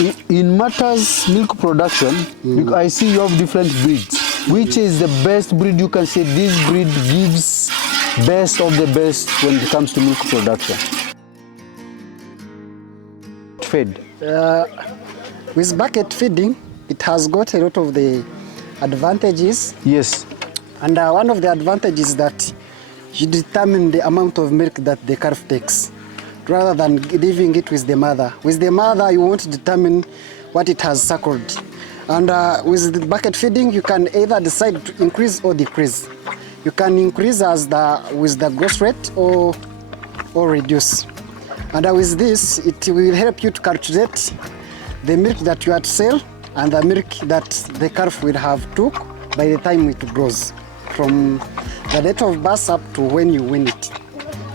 In matters milk production, I see you have different breeds. Which is the best breed you can say this breed gives best of the best when it comes to milk production? Fed. With bucket feeding, it has got a lot of the advantages. Yes. And one of the advantages is that you determine the amount of milk that the calf takes, rather than leaving it with the mother. With the mother, you won't determine what it has suckled. And with the bucket feeding, you can either decide to increase or decrease. You can increase with the growth rate or reduce. And with this, it will help you to calculate the milk that you are to sell and the milk that the calf will have took by the time it grows, from the date of birth up to when you win it.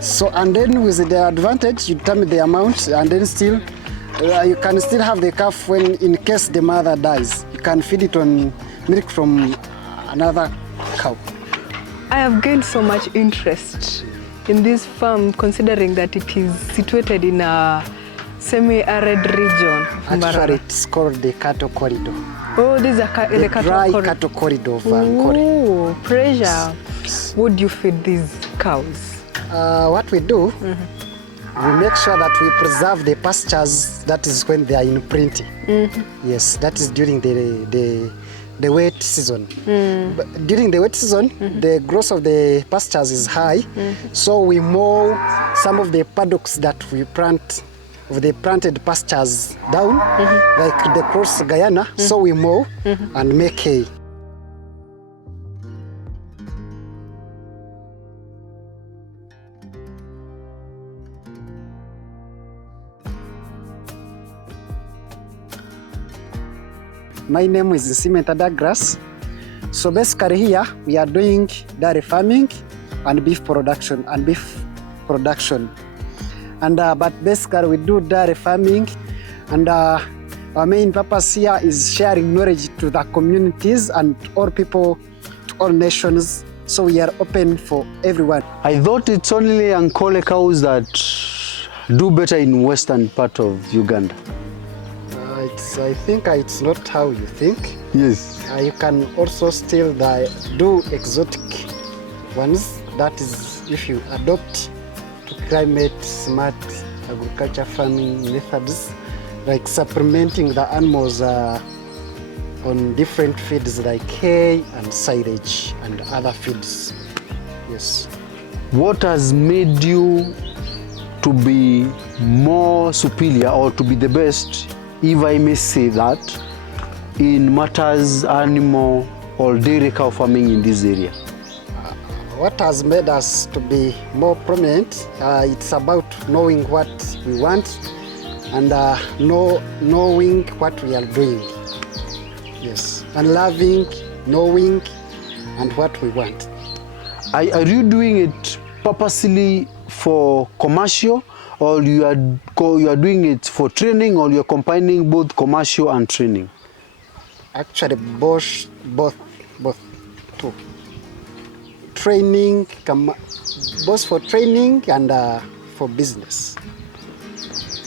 So, and then with the advantage, you determine the amount, and then still, you can still have the calf when, in case the mother dies, you can feed it on milk from another cow. I have gained so much interest in this farm, considering that it is situated in a semi-arid region. Actually, it's called the cattle corridor. Oh, this is the dry cattle corridor of Ankole. Oh, pressure. Would you feed these cows? What we do, we make sure that we preserve the pastures. That is when they are in plenty. Yes, that is during the wet season. But during the wet season, the growth of the pastures is high, so we mow some of the paddocks that we plant, of the planted pastures down, like the cross Guyana, so we mow and make hay. My name is Cimenta Douglas. So basically here we are doing dairy farming and beef production and but basically we do dairy farming, and our main purpose here is sharing knowledge to the communities and all people, to all nations. So we are open for everyone. I thought it's only Ankole cows that do better in western part of Uganda. I think it's not how you think. Yes. You can also still do exotic ones. That is if you adopt to climate smart agriculture farming methods, like supplementing the animals on different feeds like hay and silage and other feeds. Yes. What has made you to be more superior or to be the best, if I may say that, in matters animal or dairy cow farming in this area? What has made us to be more prominent, it's about knowing what we want and knowing what we are doing. Yes, and loving, knowing, and what we want. Are you doing it purposely for commercial, or you are doing it for training, or you are combining both commercial and training? Actually, both two. Training, both for training and for business.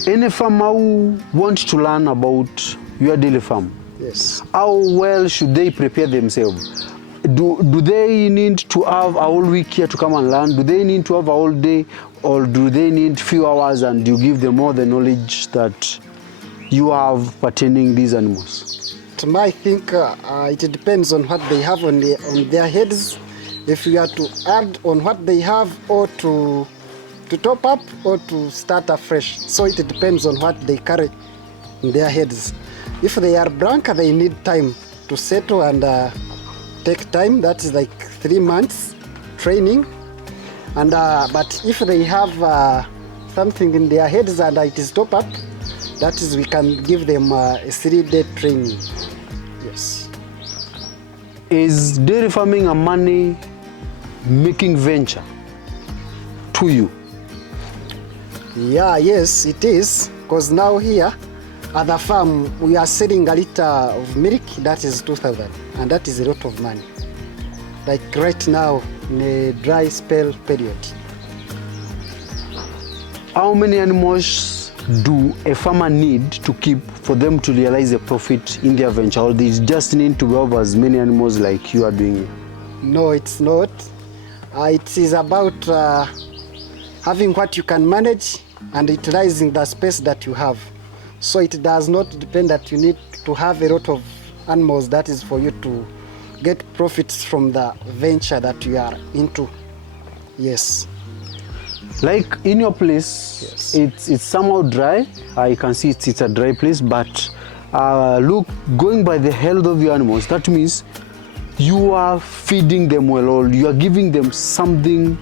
Any farmer who wants to learn about your dairy farm, yes, how well should they prepare themselves? Do they need to have a whole week here to come and learn? Do they need to have a whole day, or do they need few hours and you give them all the knowledge that you have pertaining these animals? I think it depends on what they have on their heads. If you are to add on what they have, or to top up, or to start afresh. So it depends on what they carry in their heads. If they are blank, they need time to settle and take time. That is like 3 months training. And but if they have something in their heads and it is top up, that is, we can give them a 3-day training. Yes. Is dairy farming a money-making venture to you? Yeah, yes, it is. Because now here at the farm, we are selling a liter of milk, that is 2,000, and that is a lot of money. Like right now, in a dry spell period. How many animals do a farmer need to keep for them to realize a profit in their venture, or they just need to have as many animals like you are doing it? No, it's not. It is about having what you can manage and utilizing the space that you have. So it does not depend that you need to have a lot of animals. That is for you to get profits from the venture that you are into. Yes. Like in your place, Yes. it's somehow dry. I can see it's a dry place, but look, going by the health of your animals, that means you are feeding them well, or you are giving them something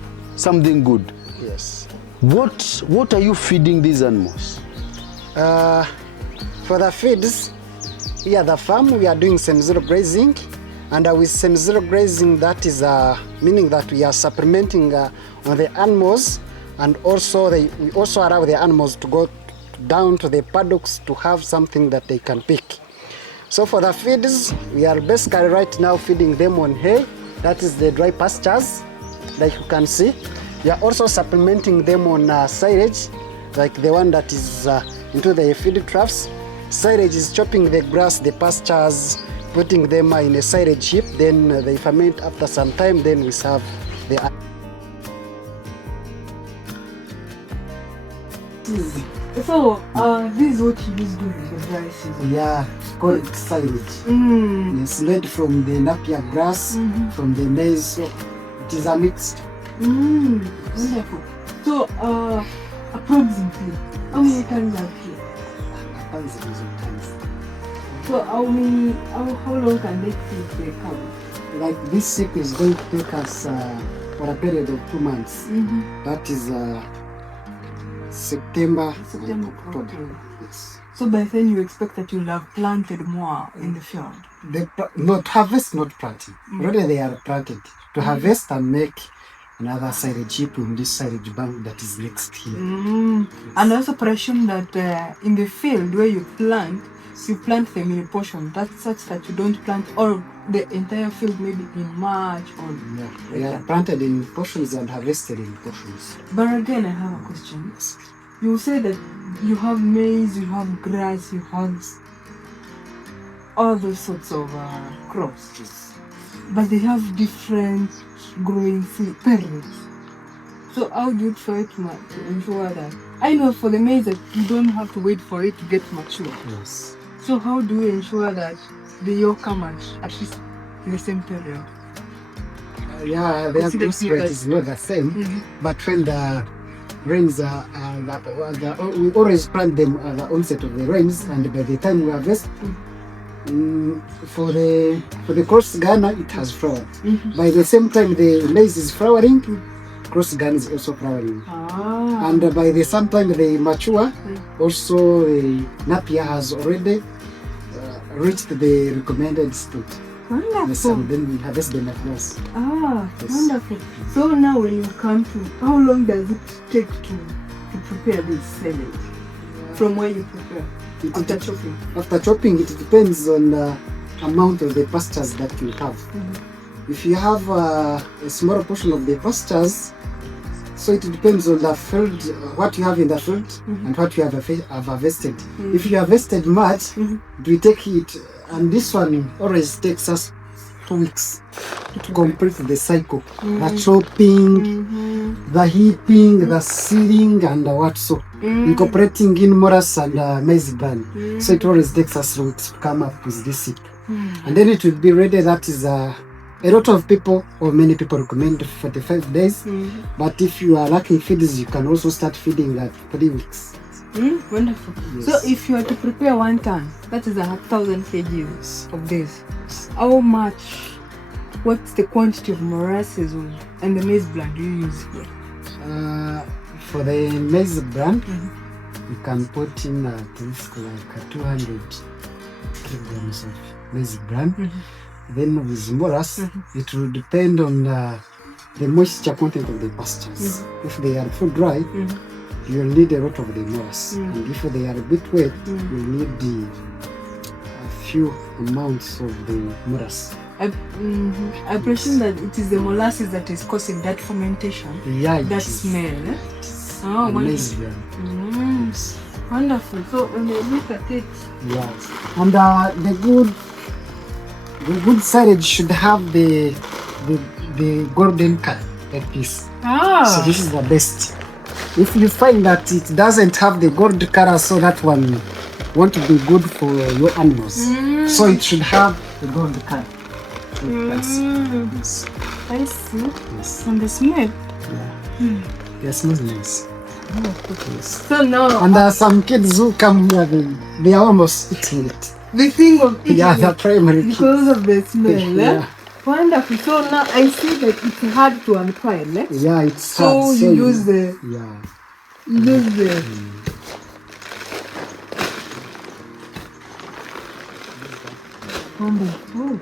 good. Yes. What are you feeding these animals? For the feeds, here at the farm we are doing semi-zero grazing, and with semi-zero grazing, that is meaning that we are supplementing on the animals, and also we also allow the animals to go down to the paddocks to have something that they can pick. So for the feeds, we are basically right now feeding them on hay, that is the dry pastures, like you can see. We are also supplementing them on silage, like the one that is into the feed troughs. Silage is chopping the grass, the pastures, putting them in a silage heap, then they ferment after some time, then we serve the... So, this is what you use during the dry season? Yeah, called silage. It's made from the napier grass, from the maize, so it is a mixed. Wonderful. So, approximately, how many tons are here? Thousands of tons. So, how long can they feed the cow? Like this sheep is going to take us for a period of 2 months. That is September, September, October. October. Yes. So by then you expect that you'll have planted more in the field? Not harvest, not planting. Already they are planted. To harvest and make another silage heap in this silage bank that is next here. And also presume that in the field where you plant them in a portion. That's such that you don't plant all the entire field maybe in March or... Yeah, they are planted in portions and harvested in portions. But again, I have a question. You say that you have maize, you have grass, you have all those sorts of crops. But they have different growing periods. So how do you try to ensure that? I know for the maize that you don't have to wait for it to get mature. Yes. So how do you ensure that the yield come at least in the same period? Yeah, their growth rate is not the same, but when the rains are, we always plant them at the onset of the rains, and by the time we harvest, for the cross Ghana, it has flowered. By the same time the maize is flowering, cross Ghana is also flowering. And by the same time they mature, also the napier has already reached the recommended state. Wonderful. Yes, and then we harvest them at once. Yes. Wonderful. So now when you come to, how long does it take to prepare this silage? From where you prepare? After chopping? After chopping, it depends on the amount of the pastures that you have. If you have a small portion of the pastures, so it depends on the field, what you have in the field and what you have harvested. If you harvested much, we take it, and this one always takes us 2 weeks to complete the cycle. The chopping, the heaping, the seeding, and the what so. Incorporating in morass and maize bran. So it always takes us 2 weeks to come up with this heap. And then it will be ready. That is a lot of people, or many people, recommend 45 days. But if you are lacking feeds, you can also start feeding at 3 weeks. Wonderful. Yes. So if you are to prepare 1 ton, that is 1,000 kgs of this. How much? What's the quantity of molasses and the maize bran do you use here? For the maize bran, you can put in at least like 200 kilograms of maize bran. Then with morass, it will depend on the moisture content of the pastures. If they are too dry, you will need a lot of the morass. And if they are a bit wet, you will need a few amounts of the morass. I presume that it is the molasses that is causing that fermentation, yeah, that smell. Oh, maize bran. Wonderful. So when they look at it, Yes. And the good silage should have the golden color like this. So this is the best. If you find that it doesn't have the gold color, so that one won't be good for your animals. So it should have the gold color. Yes. I see. Yes. And the smell. Yeah. The smell is nice. Yes. So now And there are some kids who come here, they are almost eating it. the thing of eating Yeah, the it primary kids. because of the smell. Yeah. Wonderful. So now I see that it's hard to uncoil. Eh? Yeah, it's So hard. you use the Yeah. Wonderful.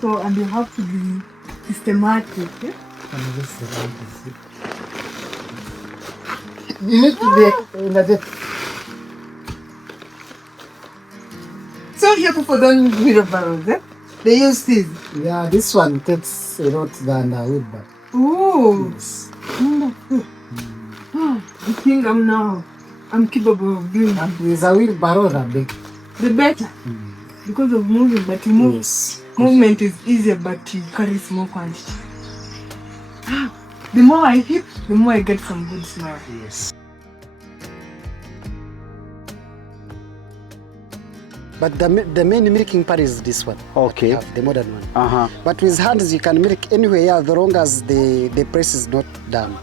So and you have to be systematic. Eh? You need to be in a depth. So here people don't use wheelbarrows. Eh? They use these. Yeah, this one takes a lot than a wheelbarrow. Oh, Yes. wonderful. I think I'm capable of doing that. With a wheelbarrow, The better. Because of moving, but you move. Yes. Movement is easier, but you carry small quantity. The more I hit, the more I get some good smell. Yes. But the main milking part is this one. Okay. The modern one. But with hands, you can milk anywhere, as long as the press is not done.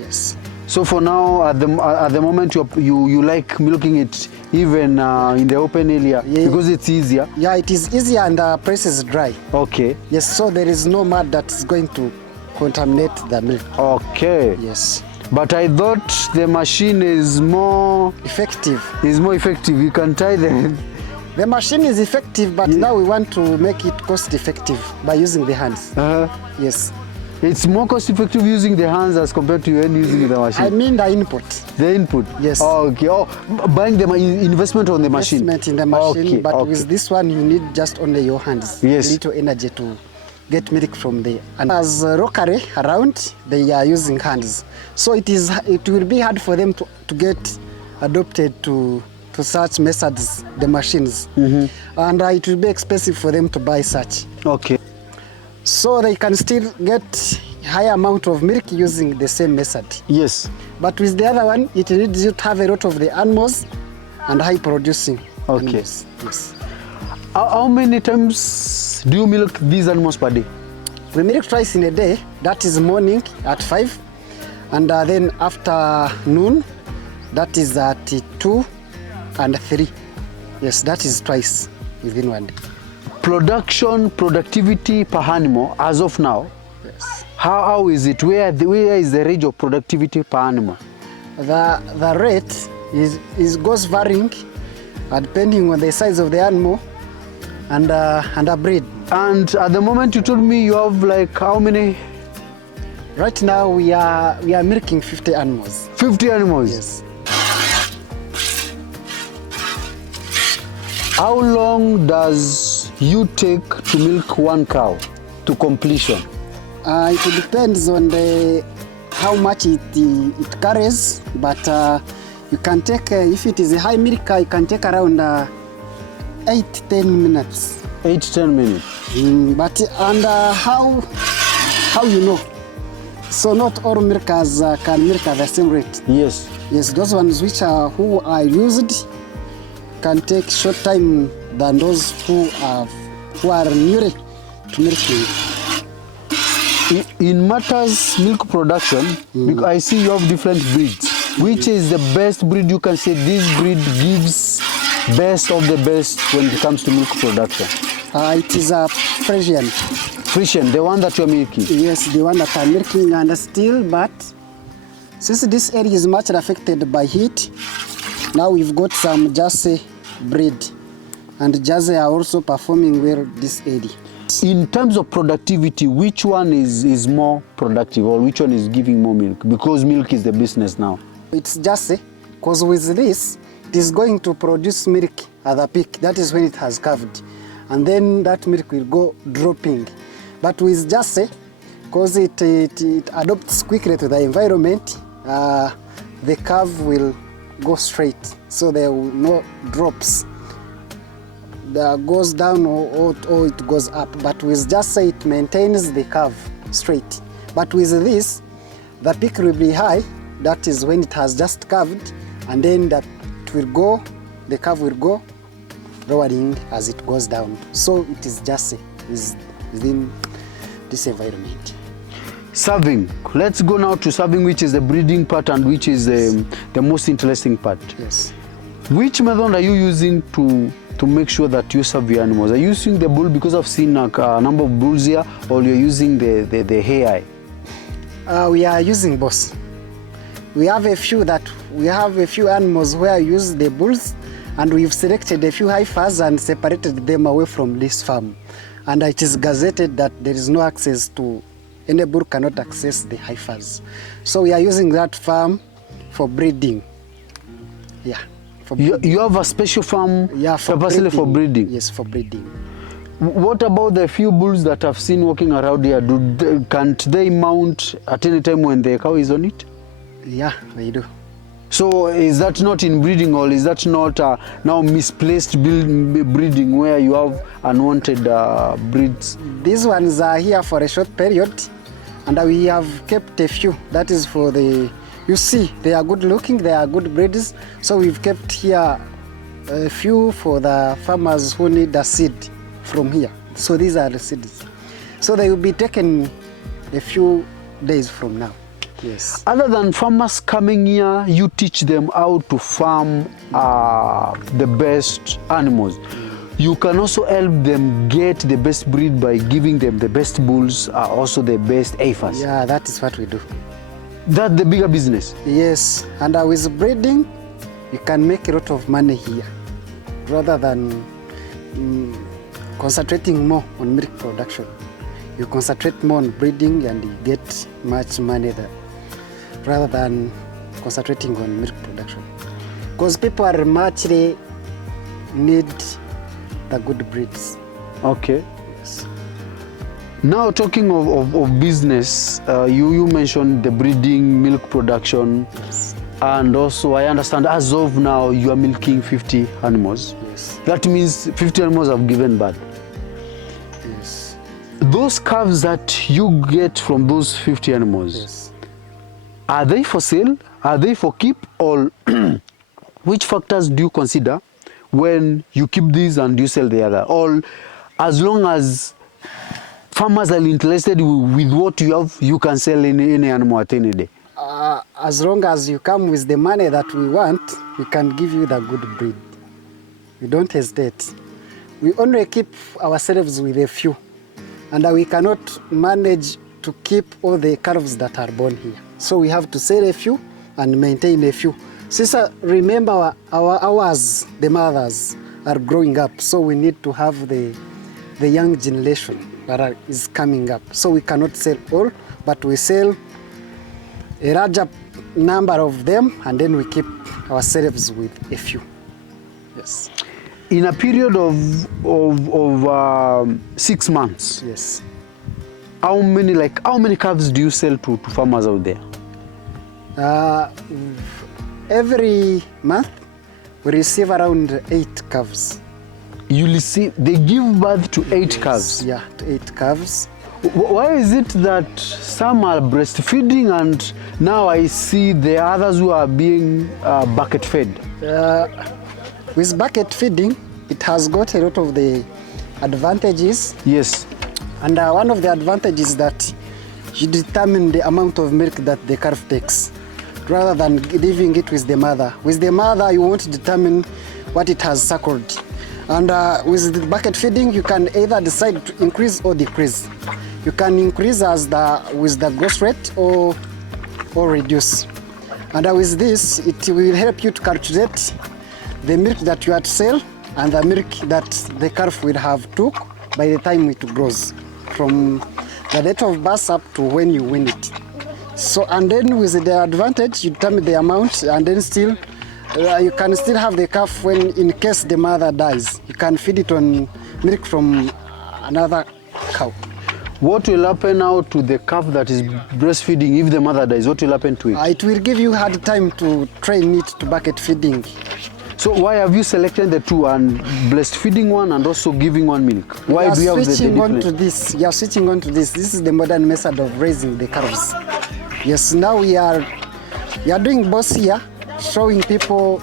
Yes. So for now, at the moment, you like milking it even in the open area because it's easier. Yeah, it is easier and the press is dry. Okay. Yes, so there is no mud that's going to contaminate the milk. Okay. Yes. But I thought the machine is more effective. You can tie the machine is effective, but now we want to make it cost effective by using the hands. Yes. It's more cost effective using the hands as compared to using the machine. I mean the input. The input? Yes. Oh, okay. Oh, buying the investment on the machine. Investment in the machine, okay. but okay. with this one you need just only your hands. Yes. Little energy to get milk from there. And as rockery around, they are using hands. So it will be hard for them to get adopted to such methods, the machines. And it will be expensive for them to buy such. Okay. So they can still get high amount of milk using the same method. Yes. But with the other one, it needs you to have a lot of the animals and high producing animals. Yes. How many times do you milk these animals per day? We milk twice in a day. That is morning at 5, and then after noon, that is at 2 and 3. Yes, that is twice within one day. Productivity per animal as of now. Yes. How is it? Where is the range of productivity per animal? The rate is goes varying depending on the size of the animal and a breed. And at the moment you told me you have like how many? Right now we are milking 50 animals. 50 animals? Yes. How long does you take to milk one cow to completion? It depends on how much it carries, but you can take, if it is a high milk, you can take around 8-10 minutes. 8-10 minutes. But how you know? So not all milkers can milk at the same rate. Yes. Yes, those ones who are used can take short time than those who are near to milking. In matters milk production, I see you have different breeds. Which is the best breed you can say this breed gives best of the best when it comes to milk production? It is a Frisian. Frisian, the one that you're milking? Yes, the one that I'm milking, and still, but since this area is much affected by heat, now we've got some Jersey breed, and Jersey are also performing well this area. In terms of productivity, which one is more productive or which one is giving more milk? Because milk is the business now. It's Jersey, because with this, it is going to produce milk at the peak. That is when it has calved. And then that milk will go dropping. But with Jersey, because it adapts quickly to the environment, the calf will go straight, so there will no drops. There goes down or it goes up. But with just say it maintains the curve straight. But with this, the peak will be high. That is when it has just curved, and then that will go, the curve will go lowering as it goes down. So it is just within this environment. Serving. Let's go now to serving, which is the breeding part and which is the most interesting part. Yes. Which method are you using to make sure that you serve your animals? Are you using the bull, because I've seen a number of bulls here, or you're using the hair? We are using both. We have a few animals where I use the bulls, and we've selected a few heifers and separated them away from this farm. And it is gazetted that there is no access to, any bull cannot access the heifers. So we are using that farm for breeding. Yeah. You have a special farm, yeah, for breeding? Yes, for breeding. What about the few bulls that I've seen walking around here? Can't they mount at any time when the cow is on it? Yeah, they do. So is that not in breeding, or is that not now misplaced breeding where you have unwanted breeds? These ones are here for a short period, and we have kept a few. That is for the, you see, they are good looking, they are good breeds. So we've kept here a few for the farmers who need a seed from here. So these are the seeds. So they will be taken a few days from now. Yes. Other than farmers coming here, you teach them how to farm the best animals. You can also help them get the best breed by giving them the best bulls, also the best heifers. Yeah, that is what we do. That's the bigger business. Yes, and with breeding, you can make a lot of money here, rather than concentrating more on milk production. You concentrate more on breeding and you get much money there, rather than concentrating on milk production. Because people are much need the good breeds. Okay. Yes. Now talking of business, you mentioned the breeding, milk production, Yes. and also I understand as of now you are milking 50 animals. Yes. That means 50 animals have given birth. Yes. Those calves that you get from those 50 animals, Yes. are they for sale? Are they for keep? Or which factors do you consider when you keep these and you sell the other? Or as long as farmers are interested with what you have, you can sell any animal at any day? As long as you come with the money that we want, we can give you the good breed. We don't hesitate. We only keep ourselves with a few, and we cannot manage to keep all the calves that are born here. So we have to sell a few and maintain a few. Since remember ours, the mothers, are growing up, so we need to have the young generation that is coming up. So we cannot sell all, but we sell a larger number of them, and then we keep ourselves with a few. Yes. In a period of 6 months, Yes. how many calves do you sell to farmers out there? Every month we receive around 8 calves. They give birth to 8 calves. Yeah, to 8 calves. Why is it that some are breastfeeding and now I see the others who are being bucket fed? With bucket feeding, it has got a lot of the advantages. Yes. And one of the advantages is that you determine the amount of milk that the calf takes, rather than leaving it with the mother. With the mother, you won't determine what it has suckled. And with the bucket feeding, you can either decide to increase or decrease. You can increase with the growth rate or reduce. And with this, it will help you to calculate the milk that you are to sell and the milk that the calf will have took by the time it grows, from the date of birth up to when you win it. So, and then with the advantage, you determine the amount, and then still you can still have the calf when, in case the mother dies, you can feed it on milk from another cow. what will happen now to the calf that is breastfeeding if the mother dies? What will happen to it? It will give you hard time to train it to bucket feeding. So why have you selected the two, and breastfeeding one and also giving one milk? Why do you have the switching on difference? to this. You are switching on to this. This is the modern method of raising the calves. Yes, now we are doing both here, showing people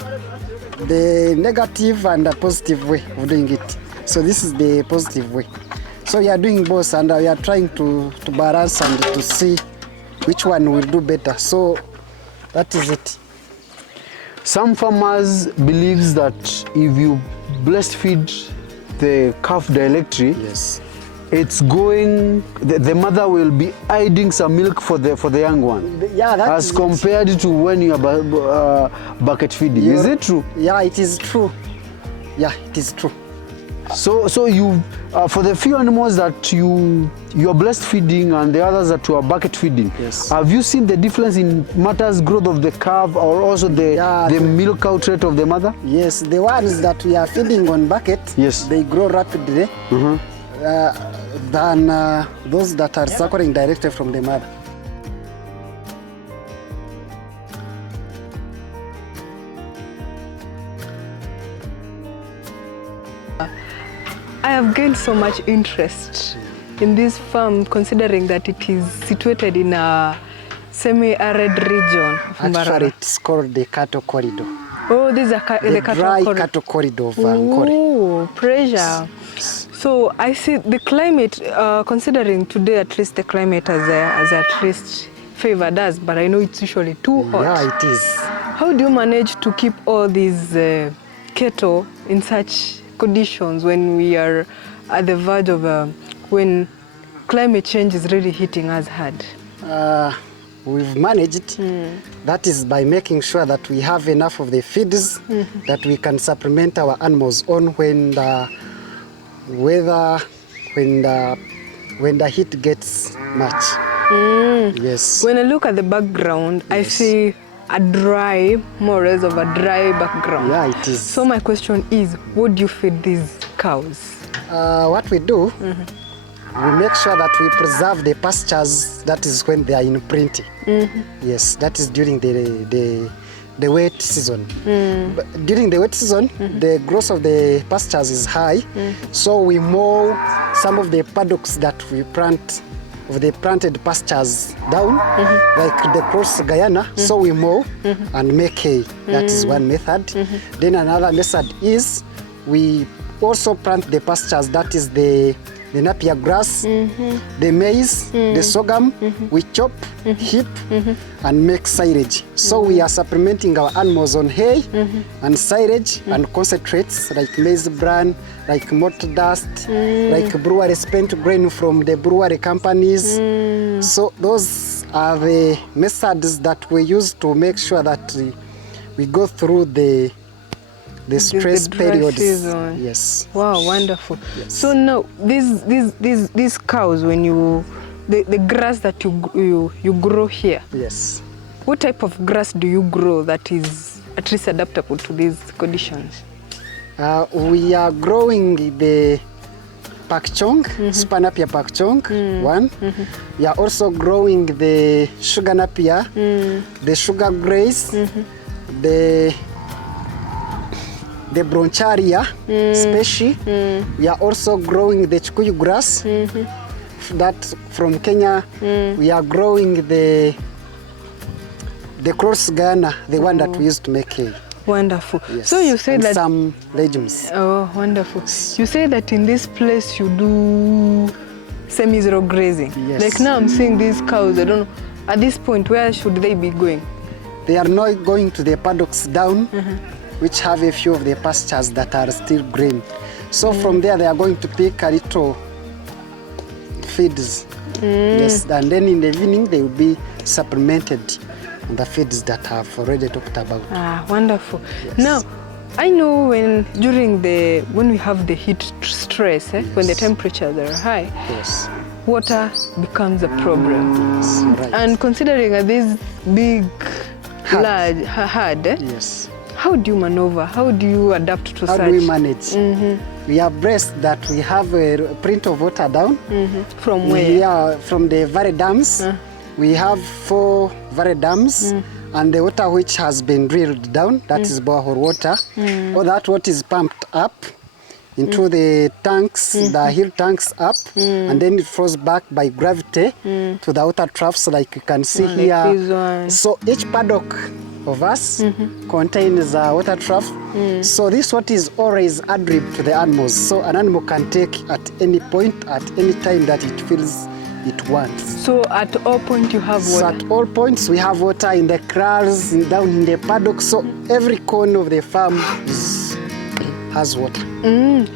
the negative and the positive way of doing it. So this is the positive way. So we are doing both, and we are trying to balance and to see which one will do better. So that is it. Some farmers believes that if you breastfeed the calf directly, Yes. it's going, the mother will be hiding some milk for the young one. Yeah, that as is compared to when you are bucket feeding. Is it true? Yeah, it is true. Yeah, it is true. So you, for the few animals that you are breastfeeding and the others that you are bucket feeding, Yes. have you seen the difference in matters growth of the calf or also the milk out rate of the mother? Yes, the ones that we are feeding on bucket, Yes. they grow rapidly than those that are suckling directly from the mother. I have gained so much interest in this farm, considering that it is situated in a semi-arid region of Actually, Mbarara. it's called the cattle corridor. Oh, this is the dry cattle cattle corridor of Ankole. Oh, pressure. So I see the climate, considering today at least the climate has at least favored us, but I know it's usually too hot. Yeah, it is. How do you manage to keep all these cattle in such conditions when we are at the verge of when climate change is really hitting us hard? We've managed. That is by making sure that we have enough of the feeds that we can supplement our animals on when the weather, when the heat gets much. Yes. When I look at the background, I see a dry, more or less of a dry background. Yeah, it is. So my question is, what do you feed these cows? What we do, we make sure that we preserve the pastures. That is when they are in plenty. Yes, that is during the wet season. But during the wet season, the growth of the pastures is high, so we mow some of the paddocks that we plant, of the planted pastures down, like the cross Guyana. So we mow and make hay. That is one method. Then another method is we also plant the pastures. That is the napier grass, the maize, the sorghum. We chop, heap, and make silage. So we are supplementing our animals on hay and silage and concentrates like maize bran, like mortar dust, like brewery spent grain from the brewery companies. So those are the methods that we use to make sure that we go through the stress the dry periods. season. Yes. Wow, wonderful. Yes. So now these cows, when the grass that you grow here, Yes. what type of grass do you grow that is at least adaptable to these conditions? We are growing the pakchong, super napier pakchong, one. We are also growing the sugar napier, the sugar grace, the broncharia species. We are also growing the chikuyu grass. That from Kenya, we are growing the cross Guyana, the one that we used to make hay. Wonderful. Yes. So you say and that some legumes. Oh, wonderful. You say that in this place you do semi-zero grazing. Yes. Like now I'm seeing these cows, I don't know, at this point, where should they be going? They are not going to the paddocks down, which have a few of the pastures that are still green. So from there, they are going to pick a little feeds. Yes, and then in the evening, they will be supplemented on the feeds that I've already talked about. Ah, wonderful. Yes. Now, I know when we have the heat stress, when the temperatures are high, Yes. water becomes a problem. Yes, right. And considering this big, Herd. large herd, Yes. How do you maneuver? How do you adapt to How such? do we manage? We are blessed that we have a print of water down. From where? Yeah, from the very dams. We have 4 very dams, and the water which has been drilled down, that is borehole water. All that water is pumped up into the tanks, the hill tanks up, and then it flows back by gravity to the outer troughs, like you can see here. Like this one. So each paddock of us contains a water trough. So this water is always adrib to the animals. So an animal can take at any point, at any time that it feels it wants. So at all point you have So water? at all points we have water in the kraals, down in the paddock. So every corner of the farm has water.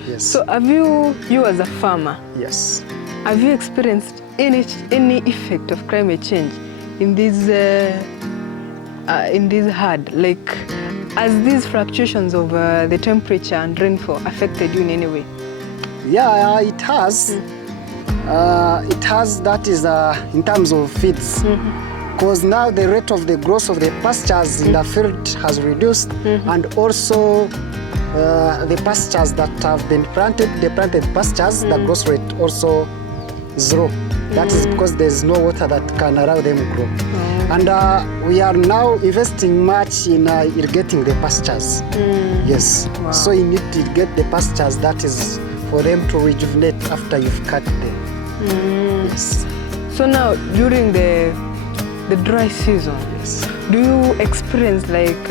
Yes. So have you as a farmer, Yes. have you experienced any effect of climate change in this herd? Like, has these fluctuations of the temperature and rainfall affected you in any way? Yeah, it has. It has, that is in terms of feeds. Because now the rate of the growth of the pastures in the field has reduced, and also the pastures that have been planted, the planted pastures, the growth rate also is low. That is because there is no water that can allow them to grow. And we are now investing much in irrigating the pastures. Yes. Wow. So you need to irrigate the pastures, that is for them to rejuvenate after you've cut them. Yes. So now during the dry season, Yes. do you experience like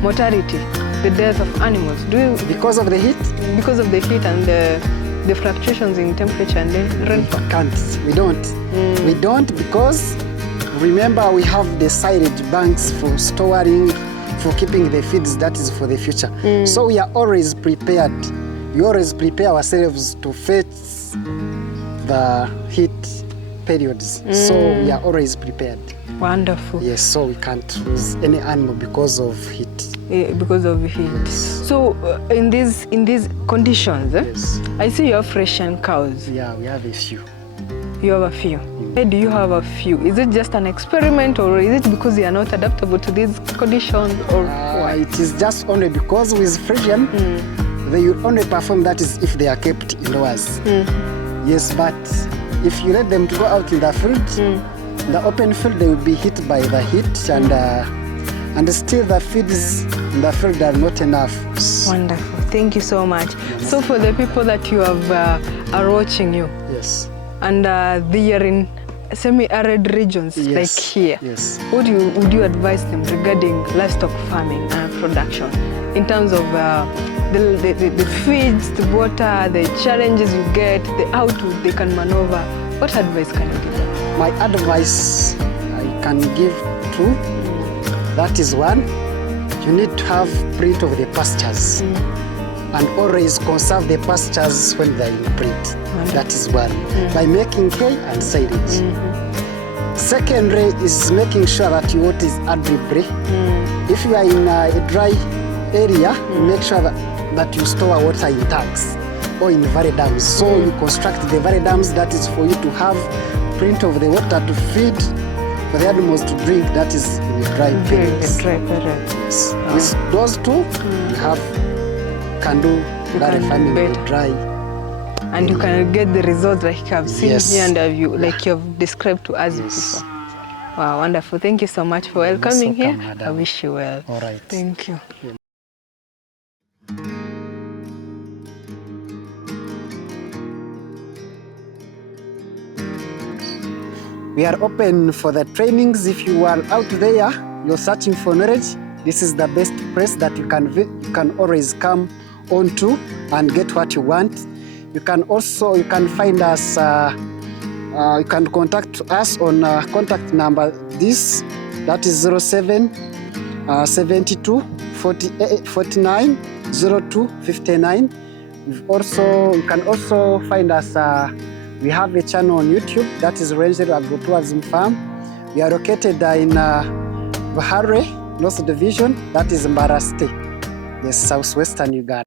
mortality, the death of animals? Do you, Because of the heat? because of the heat and the fluctuations in temperature and then rainfall? We don't. We don't, because remember we have the silage banks for storing, for keeping the feeds, that is for the future. So we are always prepared. We always prepare ourselves to face the heat periods. So we are always prepared. Wonderful. Yes, so we can't lose any animal because of heat. Because of heat. Yes. So in these conditions, Yes. I see you have Frisian cows. Yeah, we have a few. You have a few. Why do you have a few? Is it just an experiment, or is it because you are not adaptable to these conditions, or why? It is just only because with Frisian, they will only perform, that is if they are kept indoors. Yes, but if you let them to go out in the field, the open field, they will be hit by the heat, and still the feeds in the field are not enough. Wonderful. Thank you so much. So for the people that you have are watching you, Yes. and they are in semi-arid regions Yes. like here, Yes. what would you advise them regarding livestock farming and production in terms of the feeds, the water, the challenges you get, how they can maneuver? What advice can you give them? My advice I can give to, that is one, you need to have print of the pastures, and always conserve the pastures when they are in print. That is one, by making hay and silage. Secondly is making sure that your water is adrib. If you are in a dry area, make sure that you store water in tanks or in very dams. So you construct the very dams, that is for you to have print of the water to feed, for the animals to drink, that is in the dry periods. Yes. With those two, you can do dairy farming in the dry. And you can get the results like I've seen Yes. here, and like you've described to us Yes. before. Wow, wonderful. Thank you so much for welcoming here. welcome, madam. I wish you well. All right. Thank you. We are open for the trainings. If you are out there, you're searching for knowledge, this is the best place that you can always come onto and get what you want. You can find us, you can contact us on contact number this, that is 07 72 48 49 02 59. You can also find us, we have a channel on YouTube, that is Ranger Agro-Tourism Farm. We are located in Bahare, North Division, that is Mbarasite, yes, southwestern Uganda.